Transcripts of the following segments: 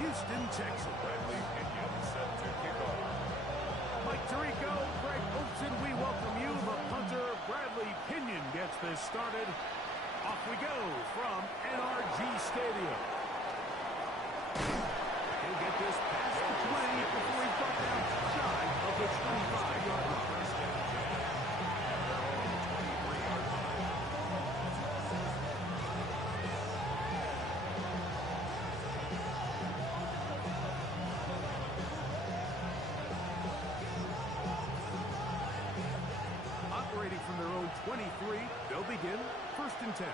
Houston Texans. Bradley Pinion set to kick off. Mike Tirico, Greg Olson, we welcome you. The punter, Bradley Pinion, gets this started. Off we go from NRG Stadium. He'll get this past the 20 before he's brought down shy of the 25-yard line. Operating from their own 23, they'll begin 1st and 10.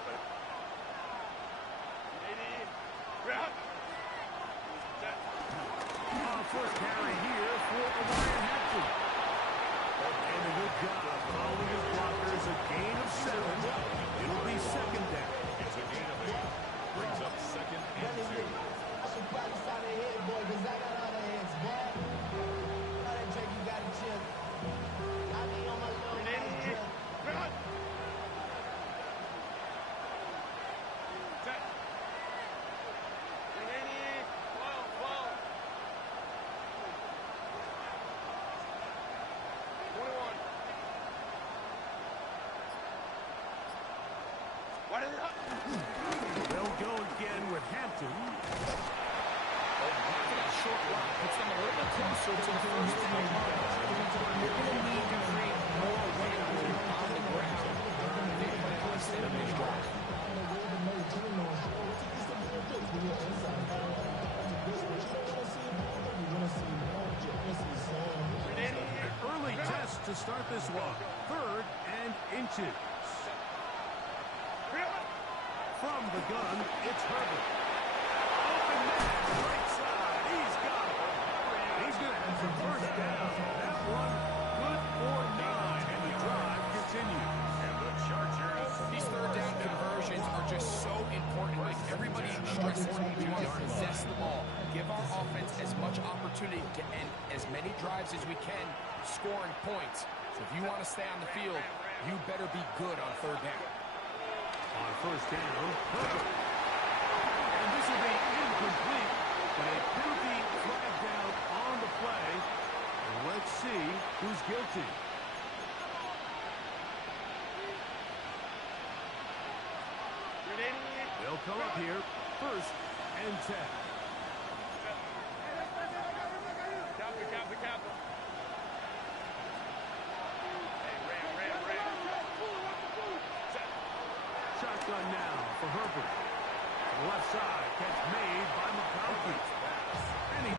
First carry here for O'Brien Hampton. And a good job following his blockers. A gain of 7. It'll be 2nd down. It's a gain of 8. Brings up 2nd and 2. I should probably start ahead, boy, because I got other heads, boy. I didn't think you got a chip. I mean, on my little nice trip. They'll go again with Hampton. That short block puts them a little bit closer to the first and 10. You're going to need to create more wiggle room on the ground. They play on instead of these drives. An early test to start this one. 3rd and inches. From the gun, it's Herbert. Open man, right side. He's got it. He's going to have some first down. That one good for 9, and the drive continues. And the Chargers. These third down conversions are just so important. Like everybody stresses, we want to possess the ball. Give our offense as much opportunity to end as many drives as we can, scoring points. So if you want to stay on the field, you better be good on 3rd down. On 1st down, Herbert. And this will be incomplete, but a penalty flagged out on the play. And let's see who's guilty. They'll come up here, 1st and 10. Shotgun now for Herbert. Left side, catch made by McConkey. And he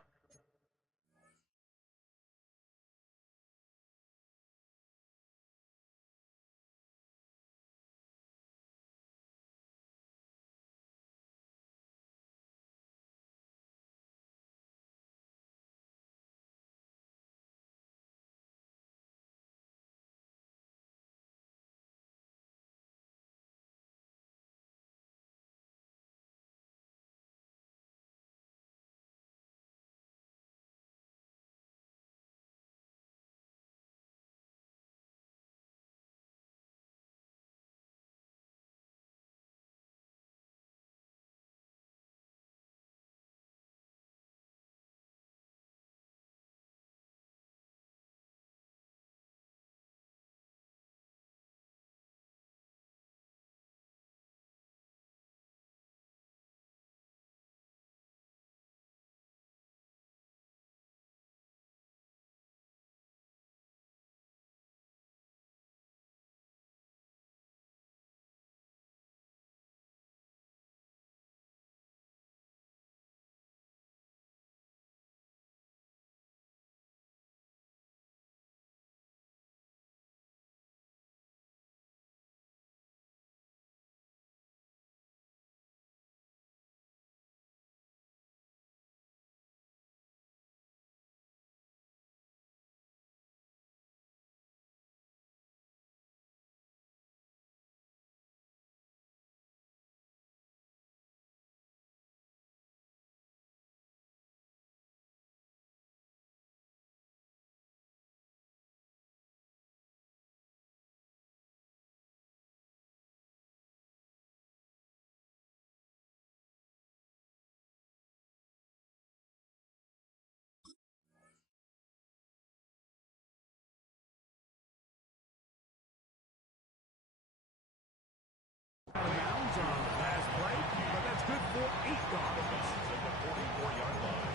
for 8 The yards. Bucks at the 44-yard line.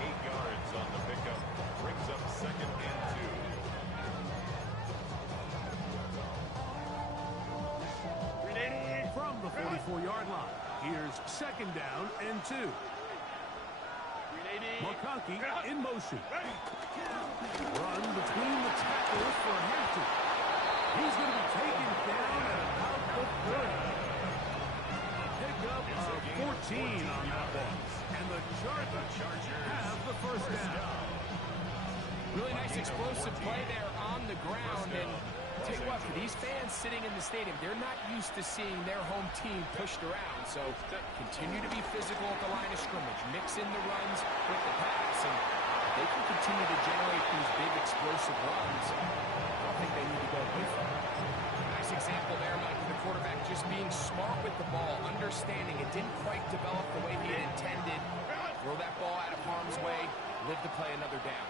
8 yards on the pickup. Brings up second and 2. From the 44-yard line, here's second down and 2. McConkey in motion. Run between the tackles for Hampton. He's going to be taken down at about the 30. A pickup of 14 on that one. And the Chargers have the first down. Really nice explosive play there on the ground. And tell you what, for these fans sitting in the stadium, they're not used to seeing their home team pushed around. So continue to be physical at the line of scrimmage. Mix in the runs with the pass. And they can continue to generate these big explosive runs. I don't think they need to go away from it. Nice example there, Mike, of the quarterback just being smart with the ball, understanding it didn't quite develop the way he had intended. Throw that ball out of harm's way, live to play another down.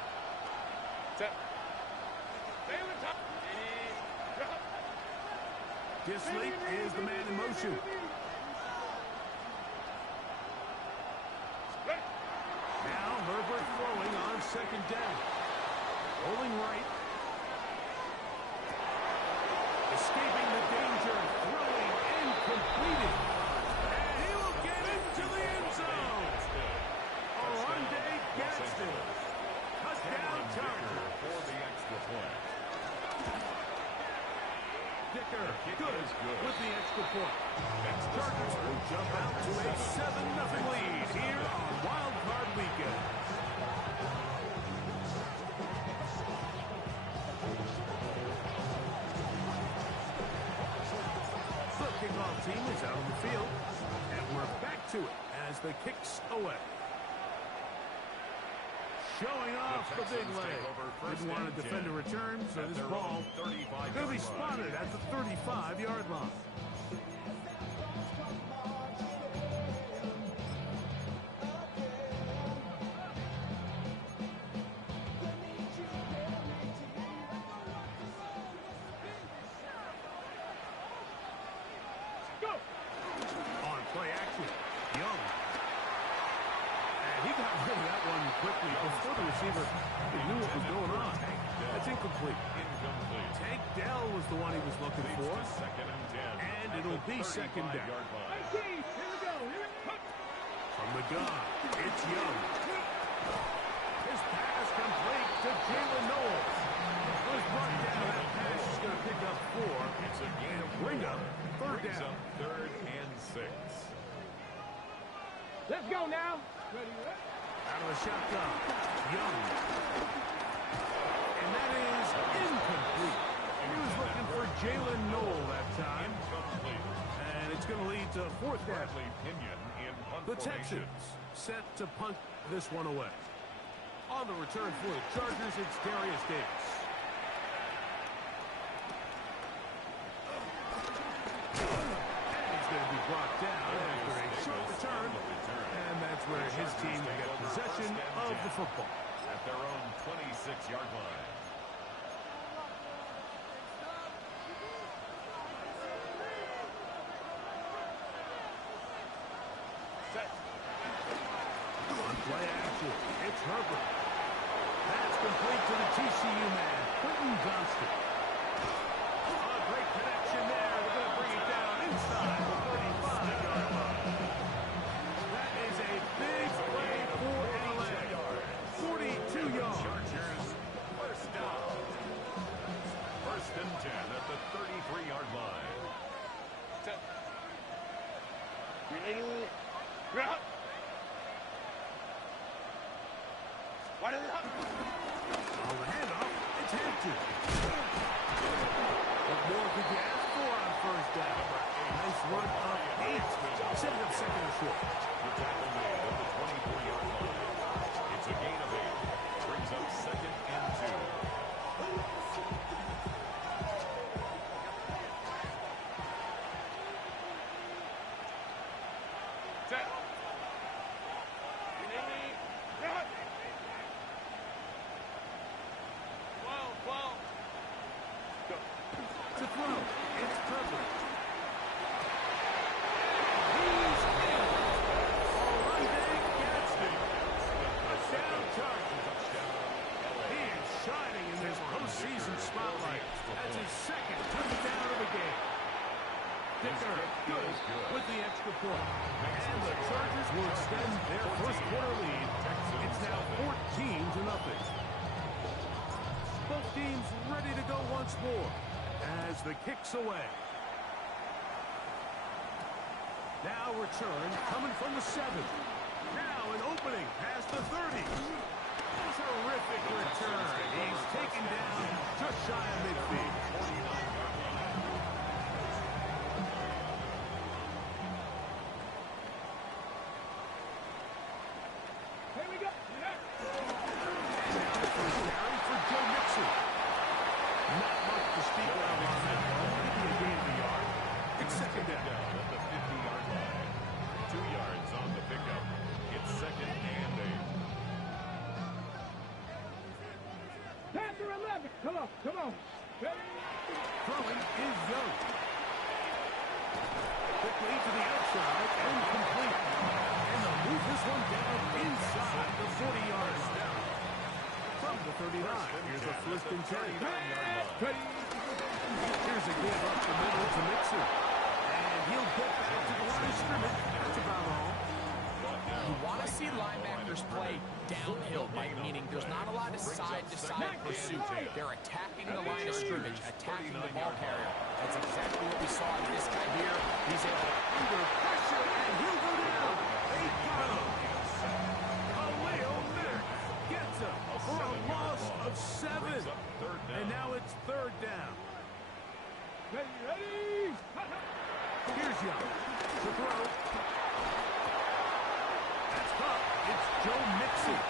Disley is the man in motion. Now Herbert throwing on second down. Rolling right. Escaping the danger. Throwing and completing. And he will get into the end zone. Orlando Gadsden. Touchdown Charger. For the extra point. Dicker, good with the extra point. Chargers will jump out to a 7-0 lead here on Wild Card Weekend. The kickoff team is out on the field, and we're back to it as the kicks away. Showing off the big leg. Didn't want to defend a return, so this ball going to be spotted at the 35-yard line. On play action, Young. And he got rid of that one quickly before the receiver knew what was going on. That's incomplete. Incomplete. Tank Dell was the one he was looking Leads for. to second and 10. And at it'll the be second down. 35-yard line. From the gun, it's Young. His pass complete to Jalen Knowles. Was brought down. That pass is going to pick up 4. It's a gain of Bring up third Brings down. up third and 6. Let's go now. Out of the shotgun, Young. And that is incomplete. He was looking for Jalen Knoll that time. Incomplete. And it's going to lead to fourth down. Bradley Pinion in punt The formation. Texans set to punt this one away. On the return for the Chargers, it's Darius Davis. And he's going to be brought down after a short return. And that's where his team will get possession of the football. At their own 26-yard line. On play action, it's Herbert. That's complete to the TCU man, Quentin Johnston. A great connection there. They're going to bring it down inside the 35-yard line. That is a big play for LA. 42 yards. Chargers first down. First and 10 at the 33-yard line. On the handoff, it's Hampton. What more could you ask for on first down? A nice run of 8. Setting up second and short. The tackle made at the 24-yard line. It's a gain of 8. Brings up second and 2. To throw, it's Trevor. He's in. extra point. And the Chargers will extend their first quarter lead. It's now 14-0. Both teams ready to go once more as the kick's away. Now return coming from the 7. Now an opening past the 30. Terrific return. He's taken down just shy of midfield. Here we go. And now the first down for Joe Mixon. Not much to speak of on that one. Maybe a gain of a yard. It's second down. At the 50-yard line. 2 yards on the pickup. It's second and 8. Panther 11. Come on, come on. Throwing is Young. Quickly to the outside and complete. And they'll move this one down inside the 40-yard line. From the 39, here's a first and 10. Here's a give up the middle to Mixon. And he'll get back to the line of scrimmage. That's about all. You want to see linebackers play downhill, Mike, meaning there's not a lot of side-to-side pursuit. They're attacking the line of scrimmage, attacking the ball carrier. That's exactly what we saw in this guy here. He's able to Under pressure, and he'll go down. They got him. Khalil Mack gets him for a loss of 7. And now it's third down. Ready? Here's Young to throw. That's up. It's Joe Mixon.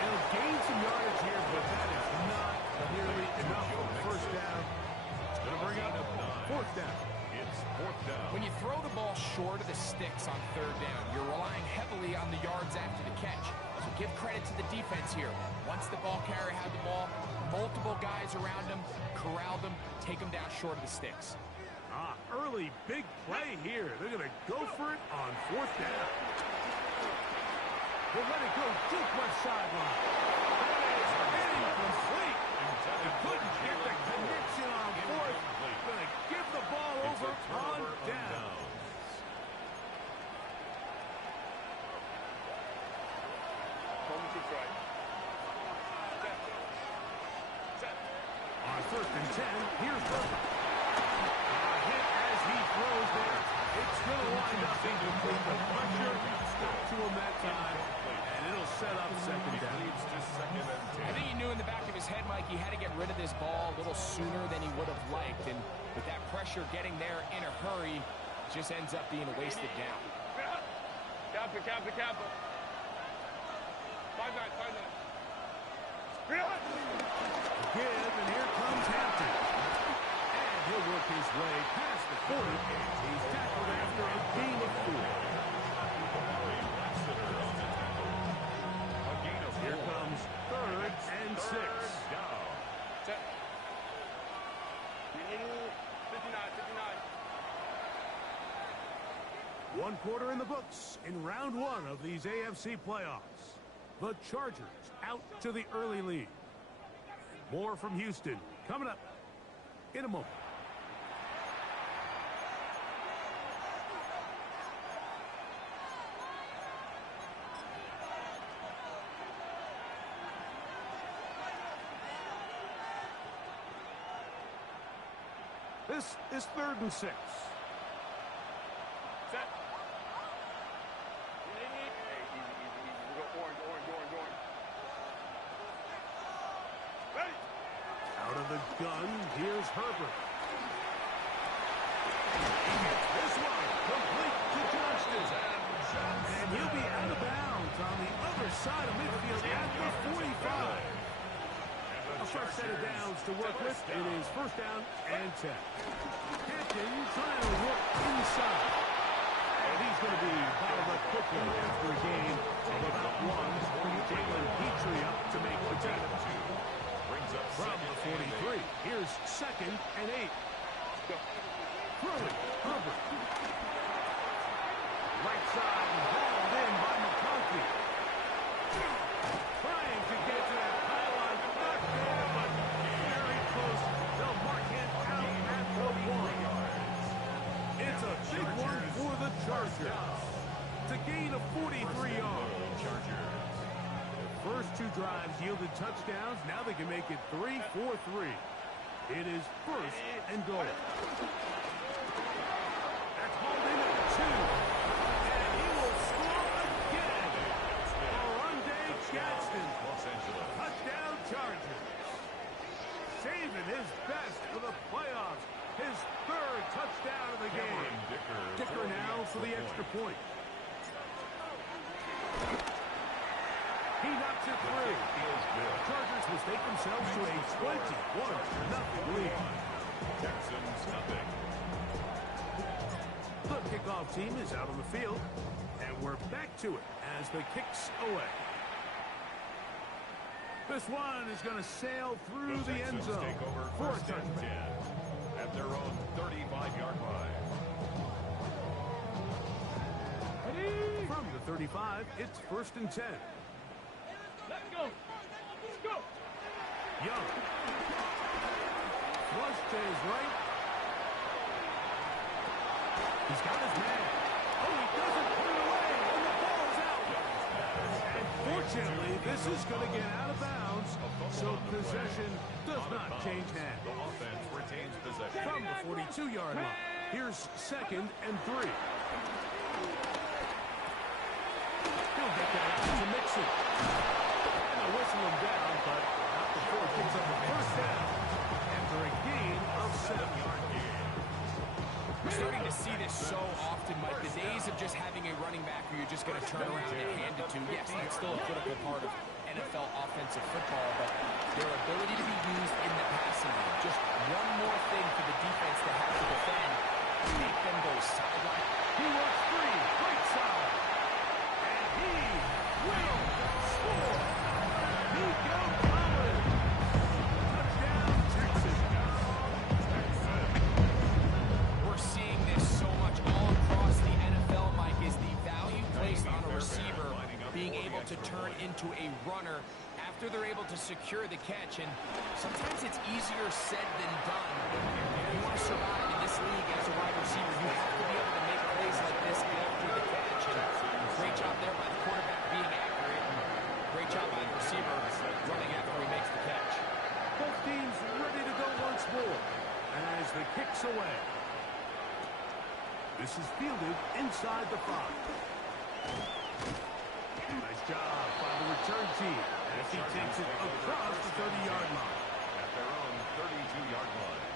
And he'll gain some yardage here, but that is not nearly enough for the first down. It's going to bring up fourth down. It's fourth down. When you throw the ball short of the sticks on third down, you're relying heavily on the yards after the catch. So give credit to the defense here. Once the ball carrier had the ball, multiple guys around him, corral them, take them down short of the sticks. Early big play here. They're going to go for it on fourth down. They'll let it go deep left sideline. That is incomplete. They couldn't get the connection on fourth. Going to give the ball over on down. On first and 10, here's Burke. Hit as he throws there. It's going to wind up incomplete. The pressure got to him that time, and it'll set up second down. I think he knew in the back of his head, Mike, he had to get rid of this ball a little sooner than he would have liked. And with that pressure getting there in a hurry, it just ends up being a wasted down. Kappa. 5 9. Give, and here comes Hampton. And he'll work his way past the 40. He's tackled after a gain of 4. Here comes third and 6. Set. 59. 1 quarter in the books in round 1 of these AFC playoffs. The Chargers out to the early lead. More from Houston coming up in a moment. This is third and 6. Set. Hey, easy. We go orange. Ready? Out of the gun, here's Herbert. He gets this one complete to Johnston. And he'll be out of bounds on the other side of midfield at the 45. A fresh set of downs to work with. It is first down and 10. Hampton trying to work inside. And he's going to be bottled up quickly after a gain of about 1. Jalen Petrie up to make the tackle. From the 43, here's second and 8. Throwing, Herbert. Right side, hauled in by McConkey. Trying to get to that pylon. Not there, but very close. They'll mark him out at the 1. It's a big one for the Chargers. Chargers. It's a gain of 43 yards. Chargers. First two drives yielded touchdowns. Now they can make it 3-4-3. It is first and goal. That's hauled in at 2. And he will score again. Orlando Gadsden. Los Angeles. Touchdown Chargers. Saving his best for the playoffs. His third touchdown of the game. Dicker now for the extra point. He knocks it through. Chargers will take themselves to a 21-0 lead. Texans nothing. The kickoff team is out on the field, and we're back to it as the kick's away. This one is going to sail through the end zone Take over for a first and touchdown. 10 at their own 35-yard line. From the 35, it's first and 10. Let's go. Let's go. Young. Flush to his right. He's got his man. Oh, he doesn't put it away, and the ball's out. And fortunately, this is going to get out of bounds, so possession does not change hands. The offense retains possession. From the 42-yard line, here's second and 3. He'll get that out to Mixon. And they'll whistle him down, but not before it picks up a first down after a gain of 7. We're starting to see this so often, Mike. The days of just having a running back who you're just going to turn around and hand it to, yes, that's still a critical part of NFL offensive football, but their ability to be used in the passing game, just one more thing for the defense to have to defend, make them go sideline. He works free, right side, and he will score. Nico Collins. Touchdown, Texas. We're seeing this so much all across the NFL, Mike, is the value placed on a receiver being able to turn into a runner after they're able to secure the catch. And sometimes it's easier said than done. If you want to survive in this league as a wide receiver, you have to be able to make plays like this after the catch. And great job there by the quarterback being accurate. And great job by the receiver running after he makes the catch. Both teams ready to go once more as the kick's away. This is fielded inside the 5. Nice job by the return team as he takes it across the 30-yard line. At their own 32-yard line.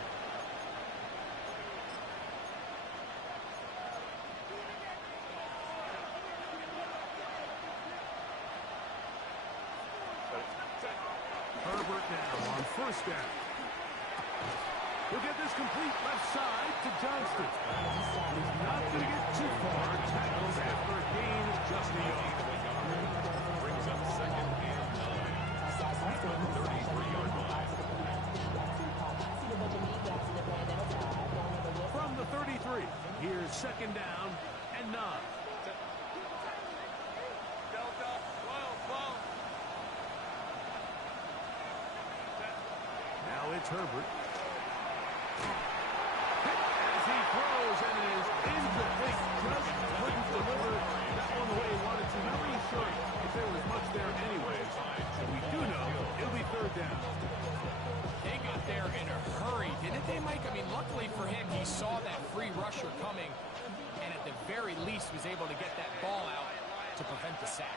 Herbert now on first down. He'll get this complete left side to Johnston. He's not going to get too far. Tackles after a gain of just a yard. Brings up second and 9. At the 33-yard line. From the 33, here's second down and 9. Now it's Herbert. As he throws and is incomplete. Just couldn't deliver that one the way he wanted to. Not really sure if there was much there anyways. But we do know it'll be third down. They got there in a hurry, didn't they, Mike? I mean, luckily for him, he saw that free rusher coming and at the very least was able to get that ball out to prevent the sack.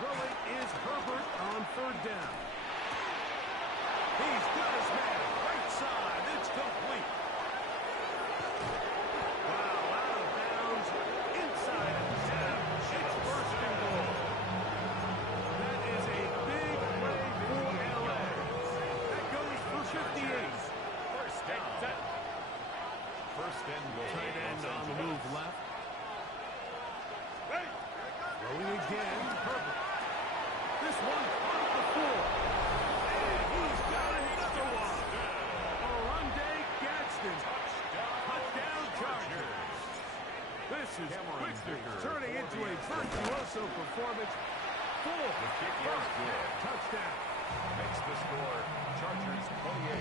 Throwing is Herbert on third down. He's got his man. Right side. It's complete. Wow, out of bounds. Inside of the 10. It's first and goal. That is a big play for LA. That goes for 58. First down. First and goal. Tight end on the move left. Throwing again. Herbert. This one on the 4. And he's got another one. Orlando Gadsden. Touchdown Chargers. This is quickly turning into a virtuoso performance. Full first touchdown. Makes the score Chargers 28,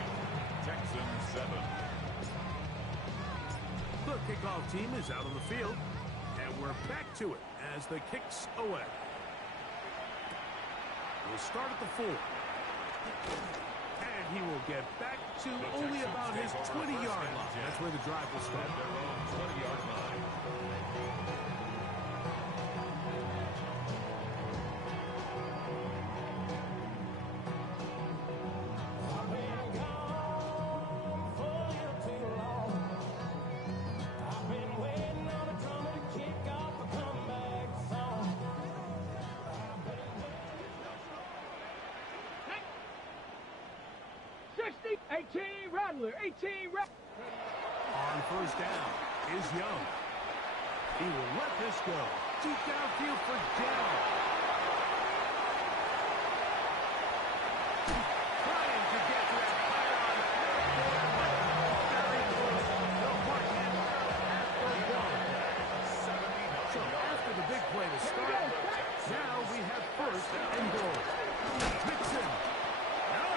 Texans 7. The kickoff team is out on the field, and we're back to it as the kick's away. We'll start at the 4. And he will get back to only about his 20-yard line. That's where the drive will start. At their own 20-yard line. Rattler, 18 Rattler. On first down is Young. He will let this go. Deep downfield for Dell. Trying to get to that pylon. Very close. The mark him after 1. So after the big play to start, now we have first and goal. Mixon. No,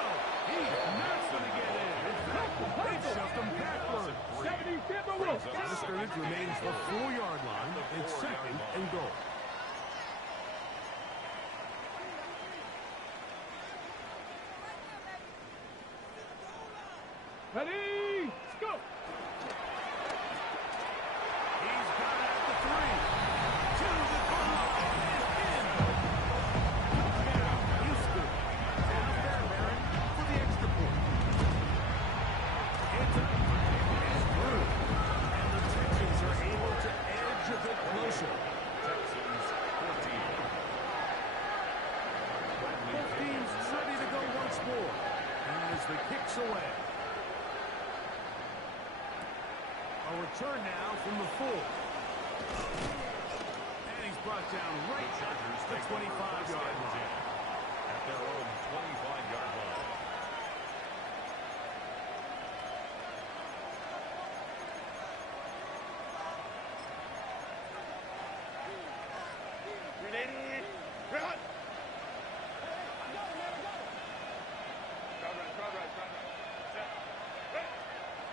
he's not going to get in. They shoved him backward. 77 Wolf. The scrimmage remains the 4-yard line. It's second and goal. Ready, go. He's got it at the 3. To the goal and in. Now, Houston. Down there, Barron, for the extra point. It's up and through. And the Texans are able to edge a bit closer. Texans 14. Both teams ready to go once more as the kick's away. A return now from the 4. And he's brought down right at the 25-yard line. At their own 25-yard line.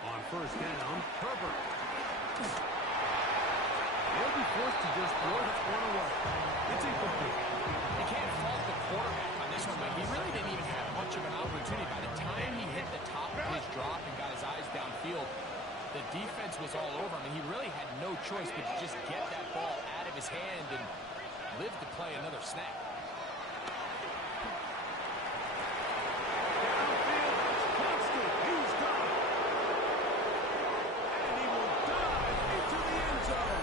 On first down, Herbert. They'll be forced to just throw that one away. It's incomplete. You can't fault the quarterback on this one, but he really didn't even have much of an opportunity. By the time he hit the top of his drop and got his eyes downfield, the defense was all over him, and he really had no choice but to just get that ball out of his hand and live to play another snap. Downfield, Constant, he's gone. And he will dive into the end zone.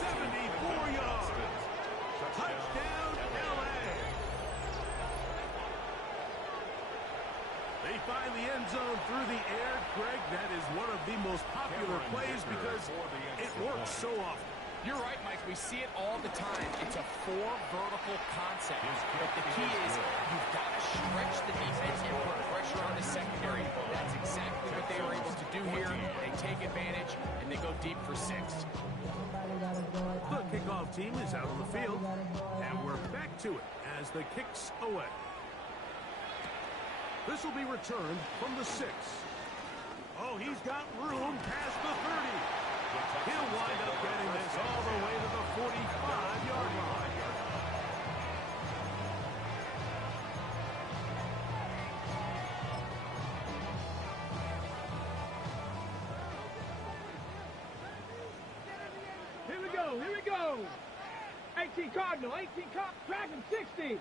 74 yards. Touchdown, L.A. They find the end zone through the air. Greg, that is one of the most popular plays because it works so often. You're right, Mike. We see it all the time. It's a 4 vertical concept. But the key is you've got to stretch the defense and put pressure on the secondary. That's exactly what they were able to do here. They take advantage, and they go deep for 6. The kickoff team is out on the field, and we're back to it as the kick's away. This will be returned from the 6. Oh, he's got room past the 30. He'll wind up getting this all the way to the 45-yard line. Here we go. 18 Cardinal, 18 Cardinal, Dragon 60.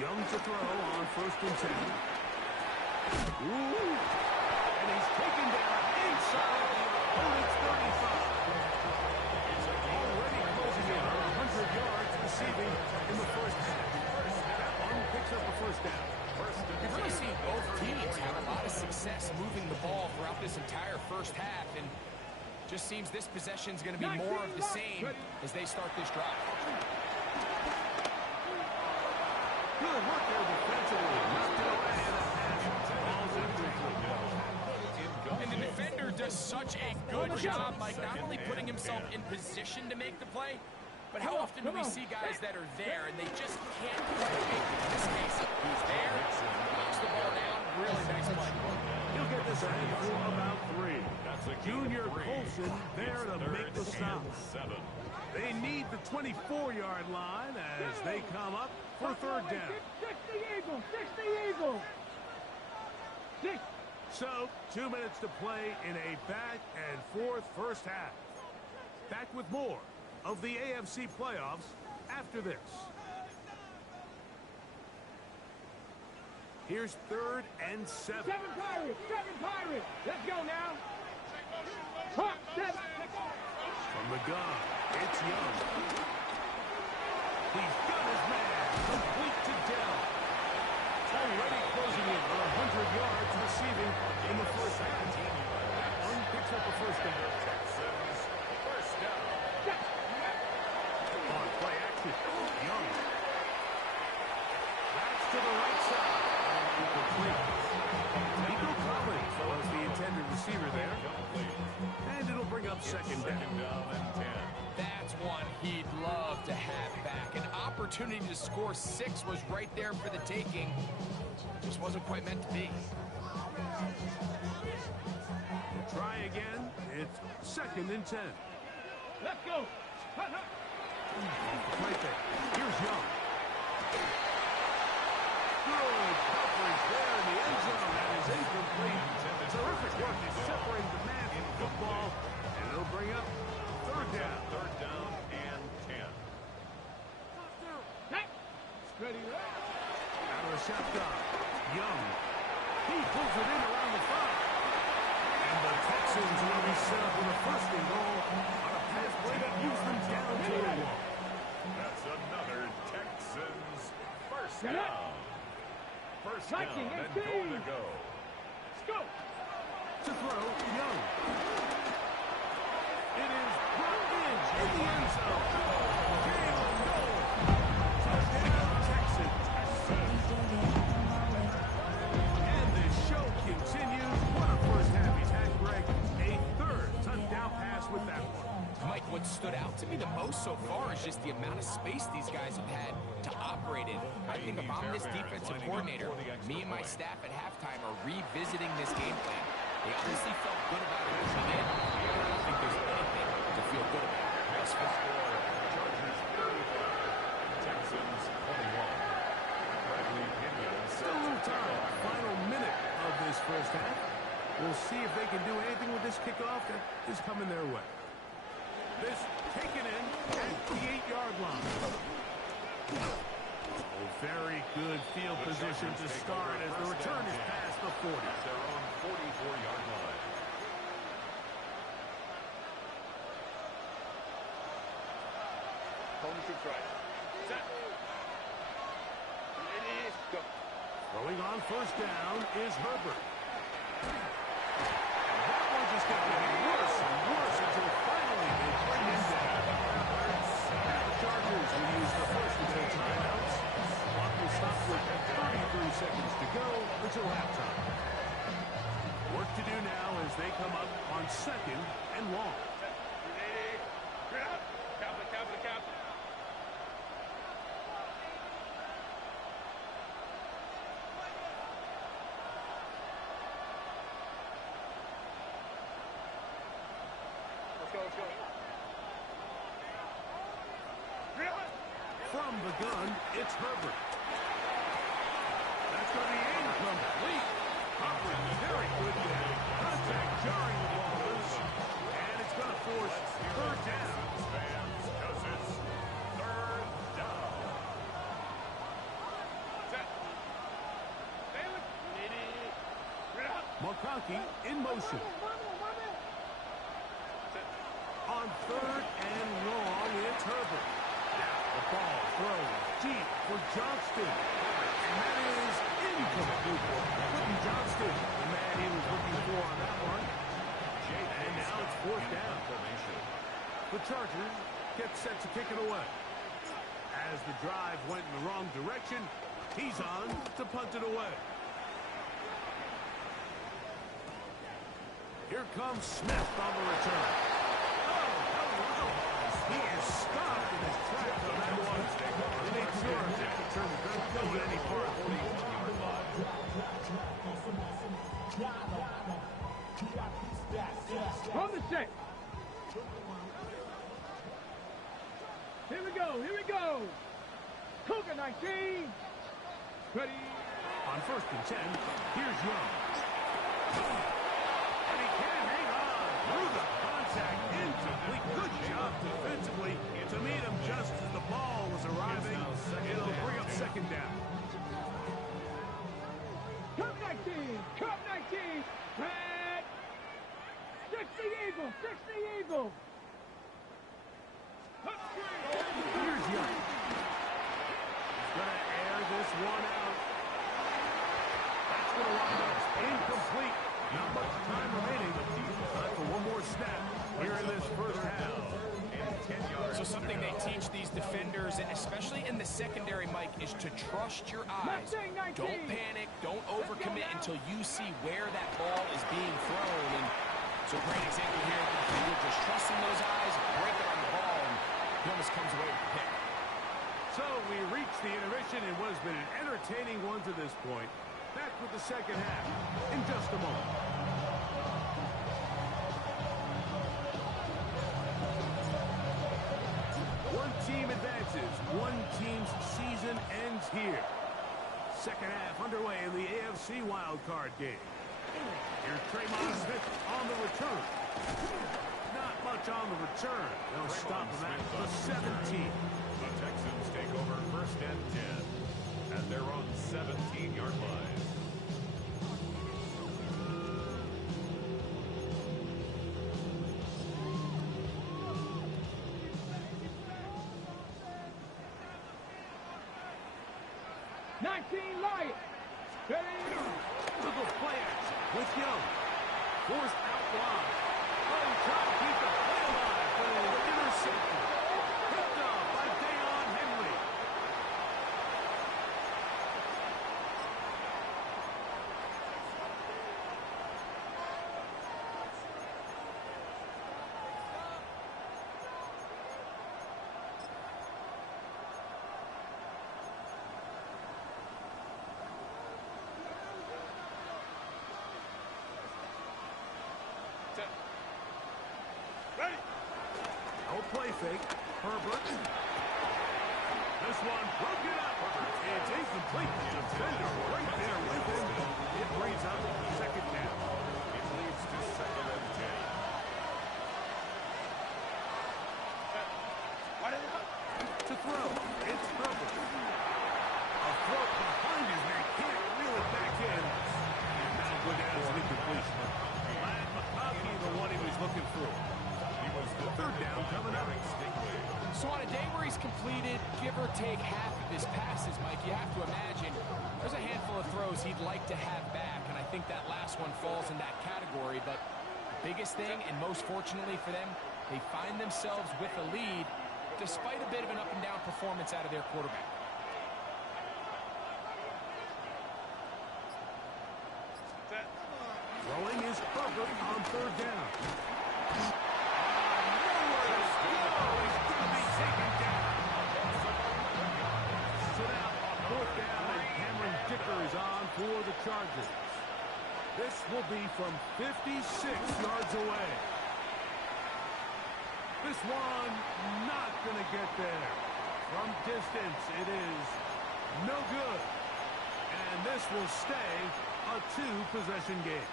Young to throw on first and 10. Ooh. And he's taken down inside the opponent's 35. Already closing in on 100 yards receiving in the first half. That one picks up a first down. You've really seen both teams have a lot of success moving the ball throughout this entire first half, and just seems this possession is going to be more of the same as they start this drive. Good work there defensively. Knocked it away and a pass. Ball's incomplete. And the defender does such a good job, like not only putting himself in position to make the play, but how often do we see guys that are there and they just can't quite make it? In this case, he's there, knocks the ball down, really nice play. He'll get this in for about 3. That's a Junior and 3. Colson there to make the stop. 7. They need the 24-yard line as they come up for third down. 60 Eagles, 60 Eagles. 6. So, 2 minutes to play in a back-and-forth first half. Back with more of the AFC playoffs after this. Here's 3rd and 7. 7 Pirates, 7 Pirates. Let's go now. Hawk 7. From the gun, it's Young. He's got his man, complete to Dell. Already closing in on 100 yards receiving in the first half. That one picks up a first down. Texans, first down. On play action, Young. That's to the right side. Incomplete. Nico Collins was the intended receiver there. And it'll bring up second down. Second down and 10. That's one he'd love to have back. An opportunity to score 6 was right there for the taking. Just wasn't quite meant to be. Try again. It's 2nd and 10. Let's go. Right there. Here's Young. Good coverage there in the end zone. That is incomplete. Terrific work to separate the man from the football. And it'll bring up third down. Third down and 10. Ready, Out of the shotgun. Young. He pulls it in around the 5. And the Texans will be set up with a 1st and goal on a pass play that moves them down to a 1. That's another Texans first Get it. down. First down Touching, and 18. goal to go. Let's go. To throw, Young. It is brought in the end zone. Game on goal. Touchdown, Texans. And the show continues. What a first half he's had, Greg. A 3rd touchdown pass with that one. Mike, what stood out to me the most so far is just the amount of space these guys have had to operate in. I think if I'm this defensive coordinator, me and my staff at halftime are revisiting this game plan. They obviously felt good about it coming in. I don't think there's anything to feel good about thus far. Chargers 35. Texans 21. Bradley Pinion Still a little time. Final minute of this first half. We'll see if they can do anything with this kickoff that is coming their way. This taken in at the 8-yard line. Oh, very good field position to start as the return is past the 40. Their own 44-yard line. Throwing on first down is Herbert. That one just kept getting worse and worse until finally they bring him down. The Chargers will use the first of their timeouts. Clock will stop with 33 seconds to go until halftime. Work to do now as they come up on 2nd and long. From the gun, it's Herbert. That's going to be incomplete. Coverage very good there. Contact jarring the ball loose. And it's going to force third down. Fans, because it's third down. McConkey in motion. On 3rd and long, it's Herbert. Now the ball thrown deep for Johnston. And that is incomplete. Quentin Johnston, the man he was looking for on that one. And now it's 4th down. The Chargers get set to kick it away. As the drive went in the wrong direction, he's on to punt it away. Here comes Smith on the return. Oh, hello. He is stopped in his tracks on that one. He made sure that return doesn't go any further. 41-yard line. From the Get set. Here we go. Here we go. Cougar 19. Ready. On 1st and 10, here's Young. And he can't hang on through the contact. Incomplete. Good job defensively to meet him just as the ball was arriving. It'll bring up 2nd down. Cup 19. Cup 19. Red. 60 Eagles. 60 Eagles. Here's Young. He's going to air this one out. That's going to wind up incomplete. Not much time remaining. Time for one more snap here in this first half. And 10 yards. So something they teach these defenders, and especially in the secondary, Mike, is to trust your eyes. Don't panic. Don't overcommit until you see where that ball is being thrown. And so a great example here. The defender just trusting those eyes, break it on the ball, and he almost comes away with the pick. So we reach the intermission in what has been an entertaining one to this point. Back with the second half in just a moment. One team advances. One team's season ends here. Second half underway in the AFC wildcard game. Here's Draymond Smith on the return. Not much on the return. They'll stop him at the 17. The Texans take over 1st and 10 at their own 17-yard line. Lions. Ready? Little play action with Young. Forced out wide. Oh, trying to keep the play alive, but an interception. Picked up by Dayon Henry. Ready? No play fake. Herbert. This one broken up. It's incomplete. The defender right there with him. It brings up second down. It leads to 2nd and 10. To throw. It's Herbert. A throw behind his man. Can't reel it back in. And that'll go down as an incompletion. Lad McConkey, the one he was looking for. He was the Third down coming up. So on a day where he's completed, give or take half of his passes, Mike, you have to imagine there's a handful of throws he'd like to have back, and I think that last one falls in that category. But the biggest thing, and most fortunately for them, they find themselves with a lead despite a bit of an up-and-down performance out of their quarterback. Throwing is Herbert on third down. So now, 4th down, and Cameron Dicker is on for the Chargers. This will be from 56 yards away. This one not going to get there. From distance, it is no good. And this will stay a 2-possession game.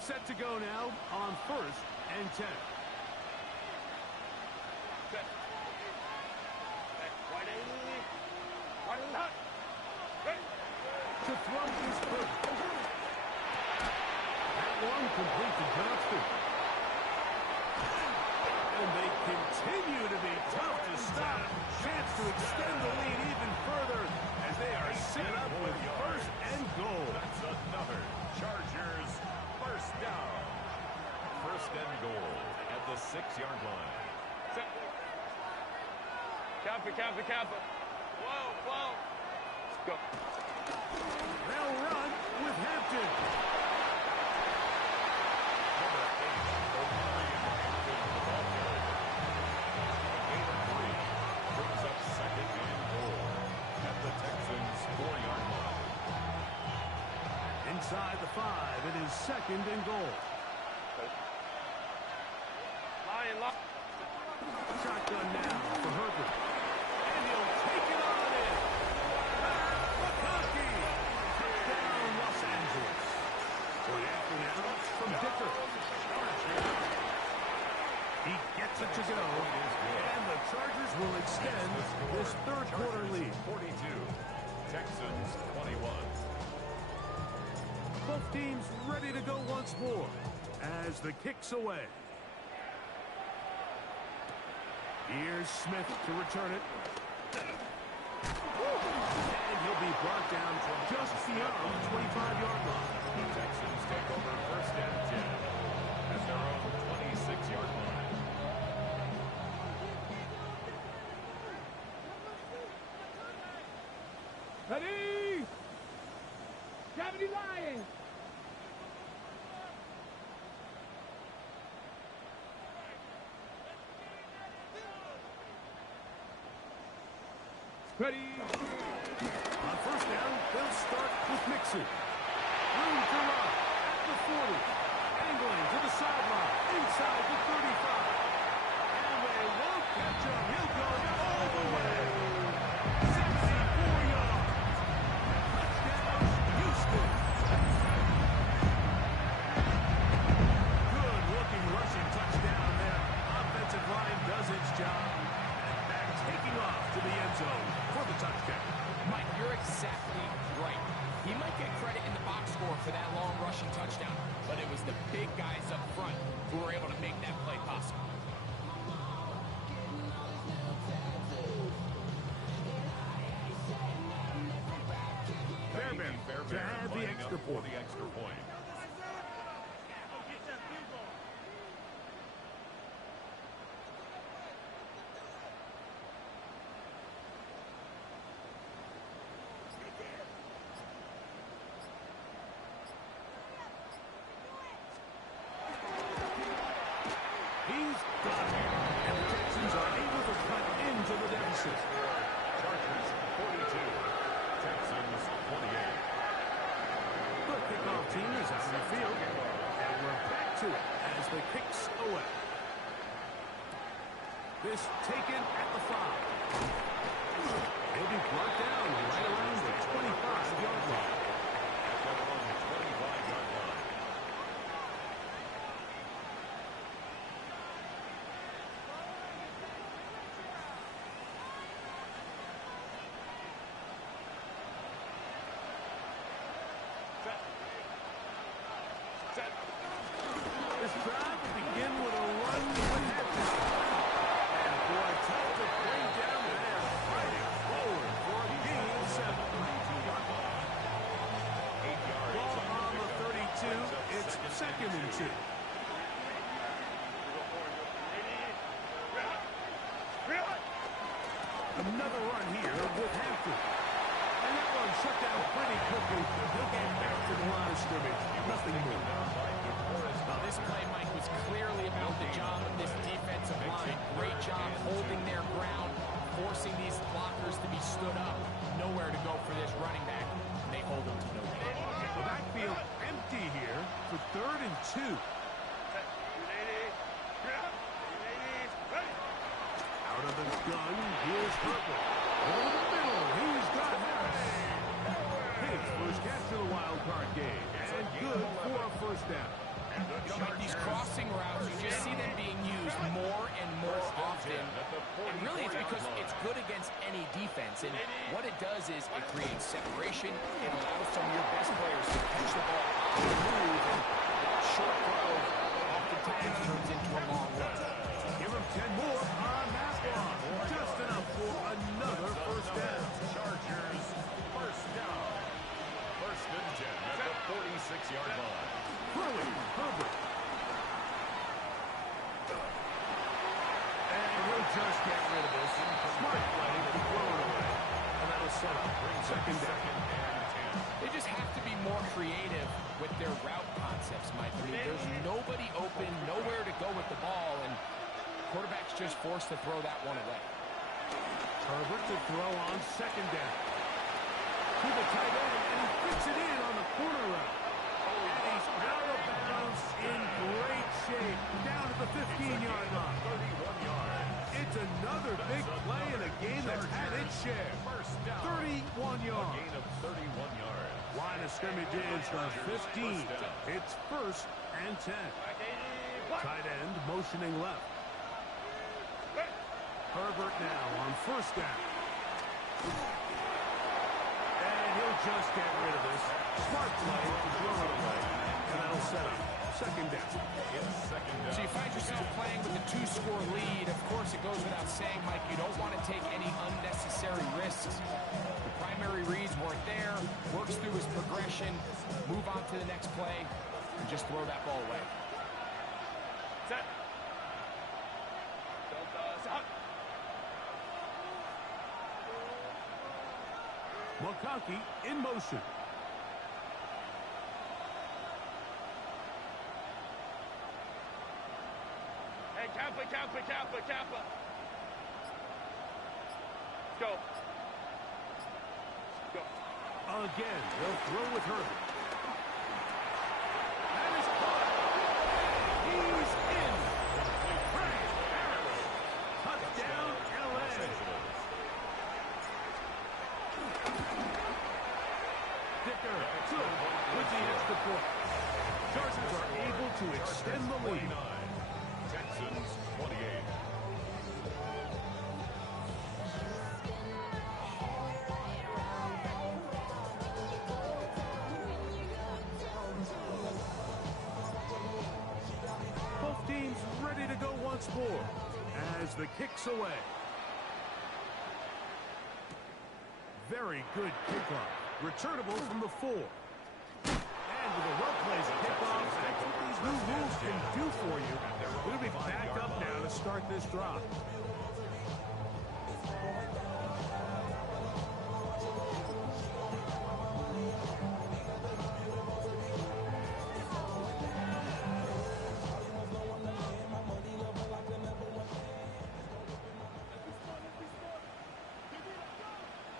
Set to go now on 1st and 10. To throw is Herbert. That one complete to Johnston. And they continue to be tough to stop. Chance to extend the lead even further as they are set up with 1st and goal. That's another Chargers first down. 1st and goal at the 6-yard line. Kappa. Whoa. Let's go. They'll run with Hampton. Number 8, Omarion is second and goal. Shotgun now for Herbert. And he'll take it on in. McConkey. Touchdown, Los Angeles. Point after now from Dicker. He gets it to go. And the Chargers will extend this third quarter lead. 42. Texans 21. Both teams ready to go once more as the kick's away. Here's Smith to return it. And he'll be brought down just beyond the 25-yard line. The Texans take over first and 10 at their own 26-yard line. Ready? 70 Lions. Ready? On first down, they'll start with Mixon. Room to run at the 40. Angling to the sideline, inside the 35. And they won't catch him. He'll go all the way. 64 yards. Touchdown, Houston. Good-looking rushing touchdown there. Offensive line does its job. And back taking off to the end zone for the touchdown. Mike, you're exactly right. He might get credit in the box score for that long rushing touchdown, but it was the big guys up front who were able to make that play possible. Fairbairn to have the extra point. The extra point. He's got it. And the Texans are able to cut into the deficit. Chargers 42. Texans 28. The kickoff team is out in the field. And we're back to it as the kick's away. This taken at the 5. He'll be brought down right around the 25-yard line. At their own 25-yard line. This drive will begin with a run with Hampton. And boy, tough to bring down the net. Fighting forward for a gain of 7. 32-yard line. 8 yards. Ball on the 32. It's second and 2. Another run here with Hampton. And that one shut down pretty quickly. He'll get back to the line of scrimmage. Nothing more. Well, this play, Mike, was clearly about the job of this defensive line. Great job holding their ground, forcing these blockers to be stood up. Nowhere to go for this running back. And they hold him to no gain. The backfield empty here for third and 2. Out of the gun, here's Herbert. Over the middle, he's got Harris. His first catch of the wild card game. And good for a first down. You know, like these crossing routes, you just see them being used more and more often. And really, it's because it's good against any defense. And what it does is it creates separation. It allows some of your best players to catch the ball on the move. And that short throw oftentimes turns into a long run. Give him 10 more on that one. Just enough for another first down. Chargers first down. First and 10 at the 46-yard line. Throwing Herbert. And we'll just get rid of this. Smart play to throw it away. And that'll set up second down. They just have to be more creative with their route concepts, Mike. I mean, there's nobody open, nowhere to go with the ball, and quarterback's just forced to throw that one away. Herbert to throw on second down. To the tight end, and he fits it in on the corner route. And he's out shape down to the 15-yard line. 31 yards. It's another big play in a game that's had its share. First down. 31 A yards. gain of 31 yards. Line of scrimmage is the 15. It's 1st and 10. Tight end motioning left. Herbert now on 1st down. And he'll just get rid of this. Smart play to throw it away. And that'll set up 2nd down. It's 2nd down. So you find yourself playing with a 2-score lead. Of course, it goes without saying, Mike, you don't want to take any unnecessary risks. The primary reads weren't there. Works through his progression. Move on to the next play. And just throw that ball away. Set. McConkey in motion. Hey, Kappa. Go. Again, they'll throw with Herbert. That is caught. He's in. Touchdown, L.A. Dicker, good with the extra point. Chargers are able to extend the lead. 29. Texans 28. Both teams ready to go once more as the kick's away. Very good kickoff. Returnable from the 4. And with a well-placed kickoff, that's what these new rules can do for you. We'll be back up now to start this drive.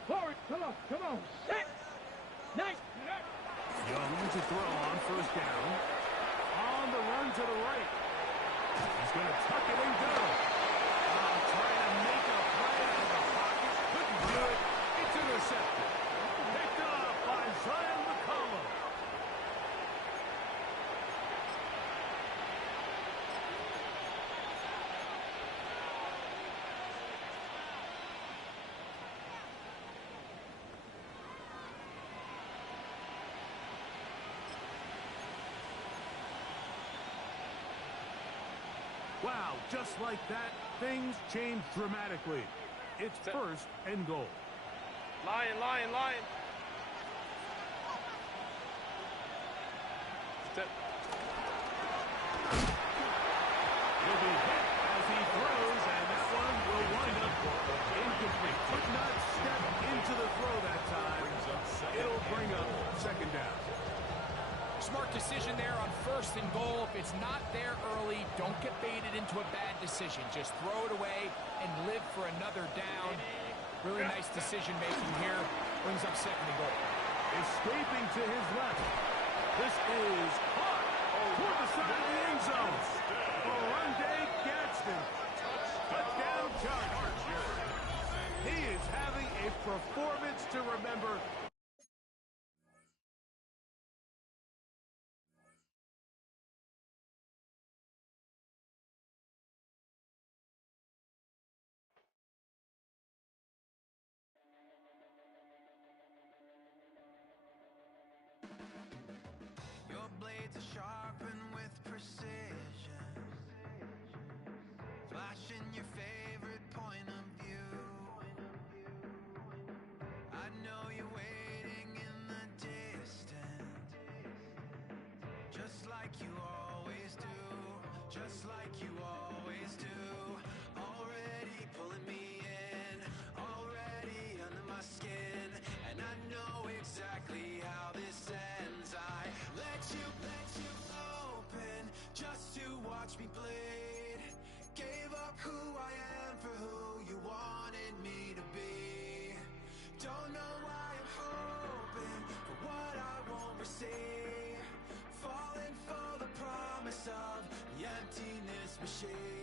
Forward, come on. Set. Nice. Young to throw on 1st down. On the run to the right. He's going to tuck it and go. Trying to make a play out of the pocket. Couldn't do it. It's intercepted. Picked up by Zion McCollum. Wow, just like that, things change dramatically. It's 1st and goal. Lion. Set. He'll be hit as he throws, and that one will wind up incomplete. Could not step into the throw that time. It'll bring up 2nd down. Smart decision there on 1st and goal. If it's not there early, don't get baited into a bad decision. Just throw it away and live for another down. Really nice decision making here. Brings up 2nd and goal. Escaping to his left. This is caught toward the side of the end zone. Oronde Gadsden. Touchdown Chargers. He is having a performance to remember. Your blades are sharpened with precision, flashing your favorite point of view. I know you're waiting in the distance, just like you always do, just like you always do. Already pulling me in, already under my skin, and I know exactly how this ends. I let you open just to watch me bleed. Gave up who I am for who you wanted me to be. Don't know why I'm hoping for what I won't receive. Falling for the promise of the empty. machine.